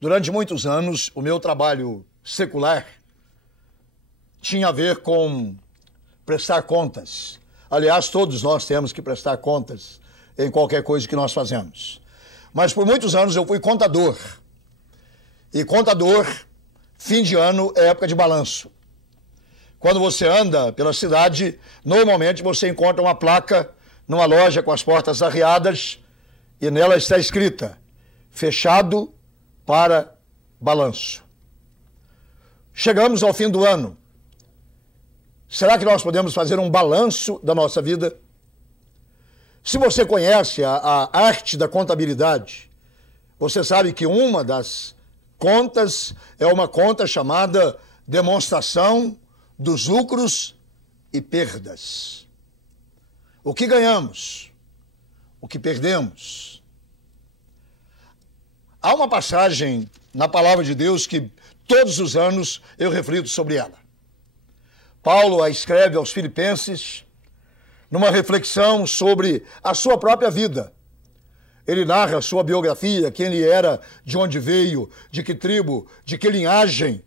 Durante muitos anos, o meu trabalho secular tinha a ver com prestar contas. Aliás, todos nós temos que prestar contas em qualquer coisa que nós fazemos. Mas por muitos anos eu fui contador. E contador, fim de ano, é época de balanço. Quando você anda pela cidade, normalmente você encontra uma placa numa loja com as portas arreadas e nela está escrita: fechado para balanço. Chegamos ao fim do ano. Será que nós podemos fazer um balanço da nossa vida? Se você conhece a arte da contabilidade, você sabe que uma das contas é uma conta chamada demonstração dos lucros e perdas. O que ganhamos? O que perdemos? Há uma passagem na palavra de Deus que todos os anos eu reflito sobre ela. Paulo a escreve aos Filipenses numa reflexão sobre a sua própria vida. Ele narra a sua biografia, quem ele era, de onde veio, de que tribo, de que linhagem.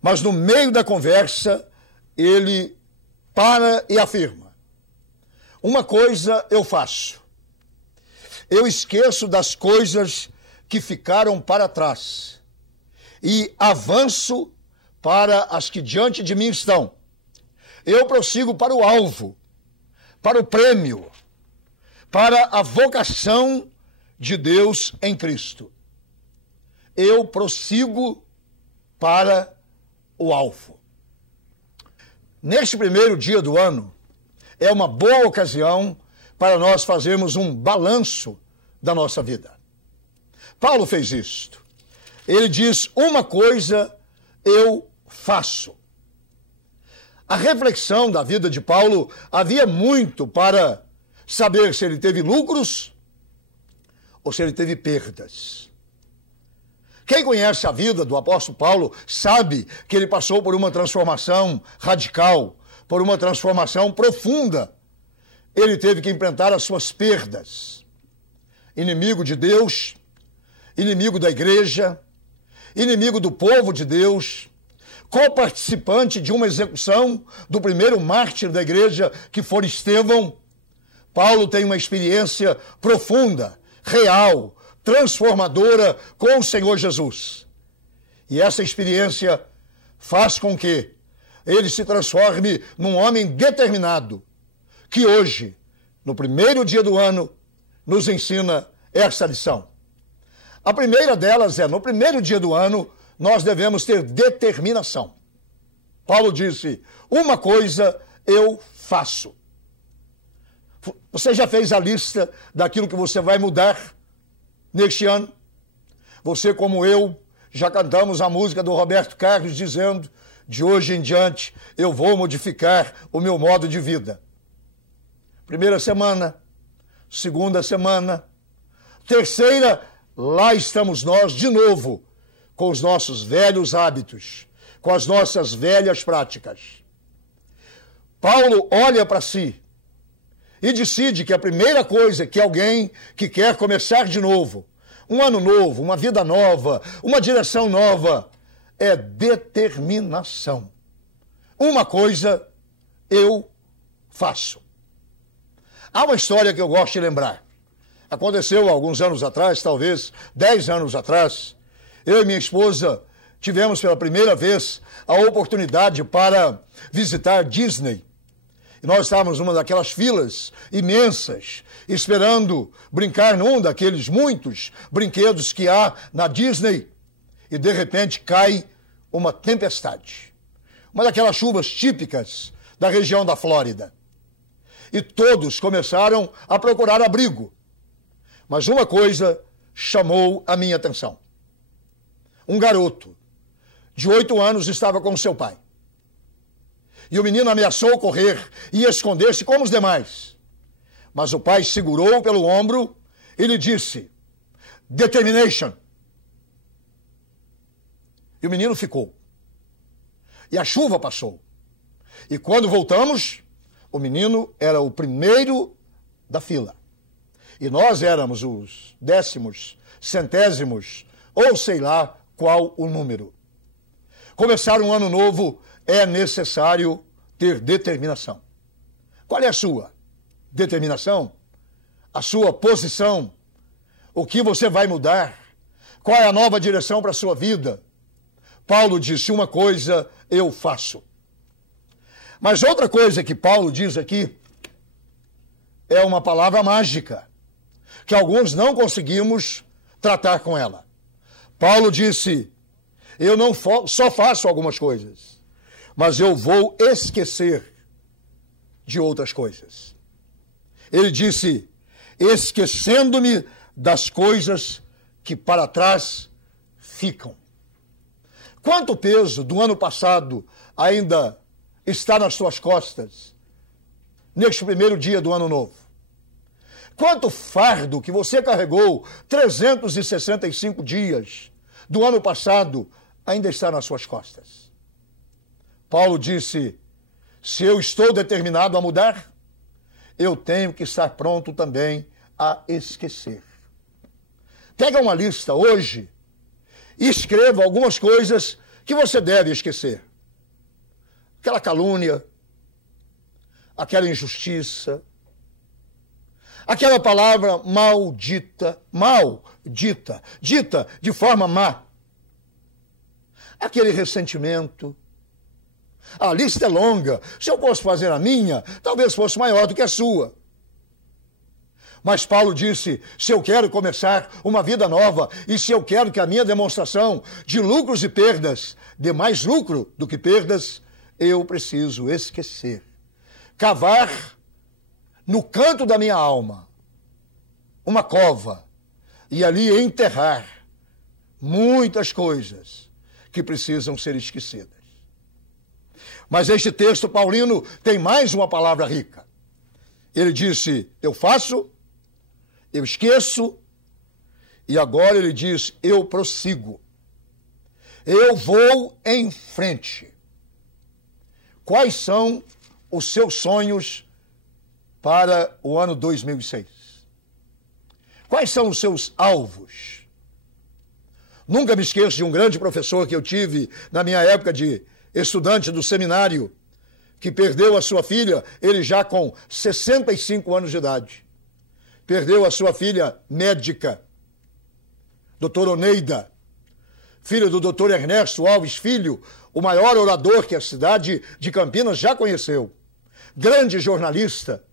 Mas no meio da conversa, ele para e afirma: uma coisa eu faço. Eu esqueço das coisas que ficaram para trás e avanço para as que diante de mim estão. Eu prossigo para o alvo, para o prêmio, para a vocação de Deus em Cristo. Eu prossigo para o alvo. Neste primeiro dia do ano, é uma boa ocasião para nós fazermos um balanço da nossa vida. Paulo fez isto. Ele diz: uma coisa eu faço. A reflexão da vida de Paulo havia muito para saber se ele teve lucros ou se ele teve perdas. Quem conhece a vida do apóstolo Paulo sabe que ele passou por uma transformação radical, por uma transformação profunda. Ele teve que enfrentar as suas perdas. Inimigo de Deus, inimigo da igreja, inimigo do povo de Deus, co-participante de uma execução do primeiro mártir da igreja, que foi Estevão. Paulo tem uma experiência profunda, real, transformadora com o Senhor Jesus. E essa experiência faz com que ele se transforme num homem determinado, que hoje, no primeiro dia do ano, nos ensina esta lição. A primeira delas é: no primeiro dia do ano, nós devemos ter determinação. Paulo disse: uma coisa eu faço. Você já fez a lista daquilo que você vai mudar neste ano? Você, como eu, já cantamos a música do Roberto Carlos dizendo: de hoje em diante eu vou modificar o meu modo de vida. Primeira semana, segunda semana, terceira, lá estamos nós de novo, com os nossos velhos hábitos, com as nossas velhas práticas. Paulo olha para si e decide que a primeira coisa que alguém que quer começar de novo, um ano novo, uma vida nova, uma direção nova, é determinação. Uma coisa eu faço. Há uma história que eu gosto de lembrar. Aconteceu alguns anos atrás, talvez 10 anos atrás. Eu e minha esposa tivemos pela primeira vez a oportunidade para visitar Disney. E nós estávamos numa daquelas filas imensas, esperando brincar num daqueles muitos brinquedos que há na Disney. E de repente cai uma tempestade. Uma daquelas chuvas típicas da região da Flórida. E todos começaram a procurar abrigo. Mas uma coisa chamou a minha atenção. Um garoto de 8 anos estava com seu pai. E o menino ameaçou correr e esconder-se como os demais. Mas o pai segurou pelo ombro e lhe disse: determination. E o menino ficou. E a chuva passou. E quando voltamos, o menino era o primeiro da fila. E nós éramos os 10º, 100º, ou sei lá qual o número. Começar um ano novo é necessário ter determinação. Qual é a sua determinação? A sua posição? O que você vai mudar? Qual é a nova direção para a sua vida? Paulo disse: uma coisa eu faço. Mas outra coisa que Paulo diz aqui é uma palavra mágica, que alguns não conseguimos tratar com ela. Paulo disse: eu não só faço algumas coisas, mas eu vou esquecer de outras coisas. Ele disse: esquecendo-me das coisas que para trás ficam. Quanto peso do ano passado ainda está nas suas costas neste primeiro dia do ano novo? Quanto fardo que você carregou 365 dias do ano passado ainda está nas suas costas? Paulo disse: se eu estou determinado a mudar, eu tenho que estar pronto também a esquecer. Pega uma lista hoje e escreva algumas coisas que você deve esquecer. Aquela calúnia, aquela injustiça, aquela palavra maldita, dita de forma má, aquele ressentimento. A lista é longa. Se eu fosse fazer a minha, talvez fosse maior do que a sua. Mas Paulo disse: se eu quero começar uma vida nova e se eu quero que a minha demonstração de lucros e perdas dê mais lucro do que perdas, eu preciso esquecer. Cavar no canto da minha alma uma cova e ali enterrar muitas coisas que precisam ser esquecidas. Mas este texto paulino tem mais uma palavra rica. Ele disse: eu faço, eu esqueço, e agora ele diz: eu prossigo. Eu vou em frente. Quais são os seus sonhos para o ano 2006? Quais são os seus alvos? Nunca me esqueço de um grande professor que eu tive na minha época de estudante do seminário, que perdeu a sua filha, ele já com 65 anos de idade. Perdeu a sua filha médica, doutora Oneida, filha do doutor Ernesto Alves Filho, o maior orador que a cidade de Campinas já conheceu. Grande jornalista.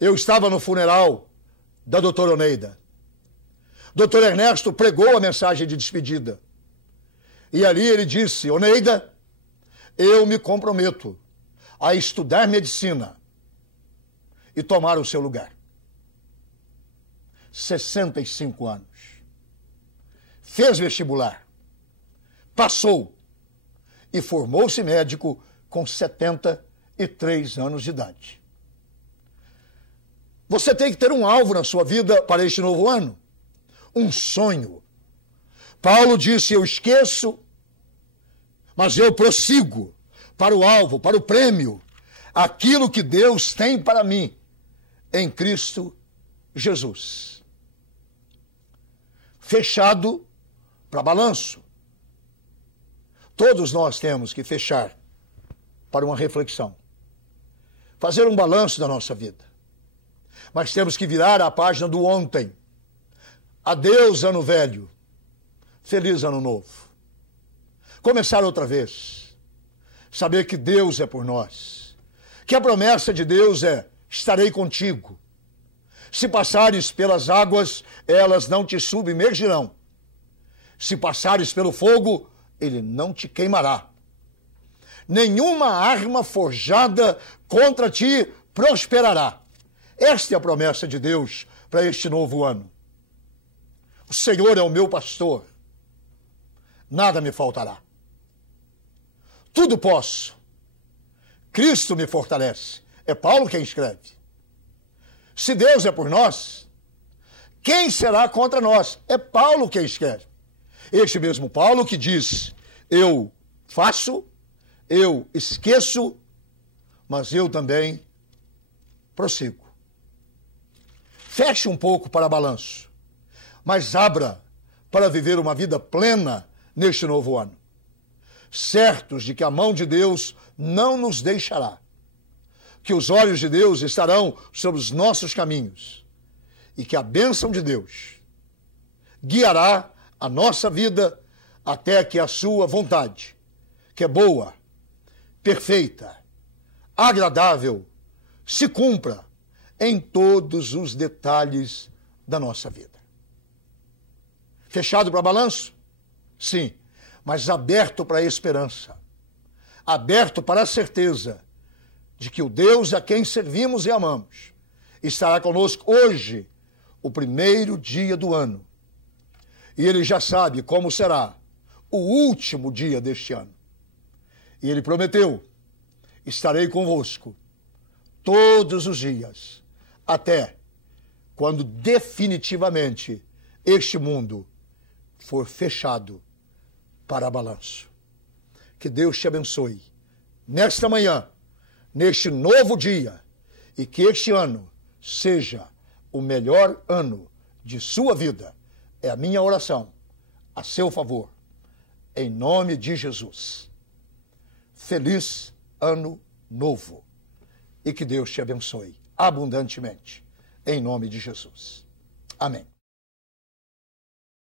Eu estava no funeral da doutora Oneida. Doutor Ernesto pregou a mensagem de despedida. E ali ele disse: Oneida, eu me comprometo a estudar medicina e tomar o seu lugar. 65 anos. Fez vestibular. Passou. E formou-se médico com 73 anos de idade. Você tem que ter um alvo na sua vida para este novo ano. Um sonho. Paulo disse: eu esqueço, mas eu prossigo para o alvo, para o prêmio, aquilo que Deus tem para mim em Cristo Jesus. Fechado para balanço. Todos nós temos que fechar para uma reflexão. Fazer um balanço da nossa vida. Mas temos que virar a página do ontem. Adeus, ano velho. Feliz ano novo. Começar outra vez. Saber que Deus é por nós. Que a promessa de Deus é: estarei contigo. Se passares pelas águas, elas não te submergirão. Se passares pelo fogo, ele não te queimará. Nenhuma arma forjada contra ti prosperará. Esta é a promessa de Deus para este novo ano. O Senhor é o meu pastor. Nada me faltará. Tudo posso. Cristo me fortalece. É Paulo quem escreve. Se Deus é por nós, quem será contra nós? É Paulo quem escreve. Este mesmo Paulo que diz: eu faço, eu esqueço, mas eu também prossigo. Feche um pouco para balanço, mas abra para viver uma vida plena neste novo ano. Certos de que a mão de Deus não nos deixará, que os olhos de Deus estarão sobre os nossos caminhos e que a bênção de Deus guiará a nossa vida até que a sua vontade, que é boa, perfeita, agradável, se cumpra em todos os detalhes da nossa vida. Fechado para balanço? Sim, mas aberto para a esperança, aberto para a certeza de que o Deus a quem servimos e amamos estará conosco hoje, o primeiro dia do ano. E Ele já sabe como será o último dia deste ano. E Ele prometeu: estarei convosco todos os dias, até quando definitivamente este mundo for fechado para balanço. Que Deus te abençoe nesta manhã, neste novo dia, e que este ano seja o melhor ano de sua vida. É a minha oração a seu favor, em nome de Jesus. Feliz Ano Novo e que Deus te abençoe abundantemente, em nome de Jesus. Amém.